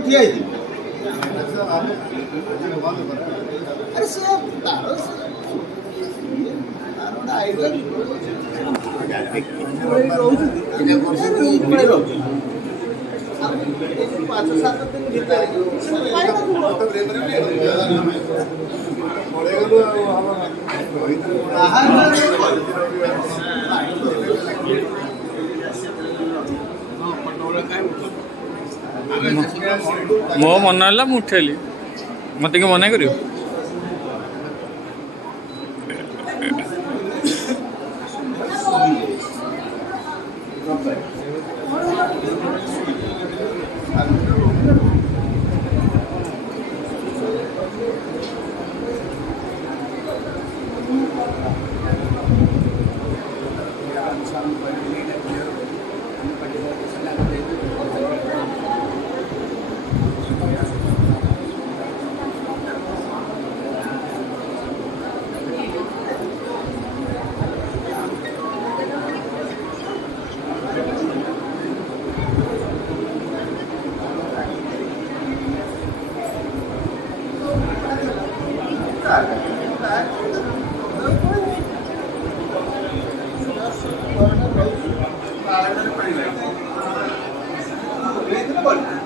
ଠିଆ ହେଇଛି ଆରେ ସେ ତାର ପାଞ୍ଚ ସାତ ଦିନ ଭିତରେ ମୋ ମନ ହେଲା ମୁଁ ଉଠେଇଲି ମତେ କି ମନା କରିବ Boleh.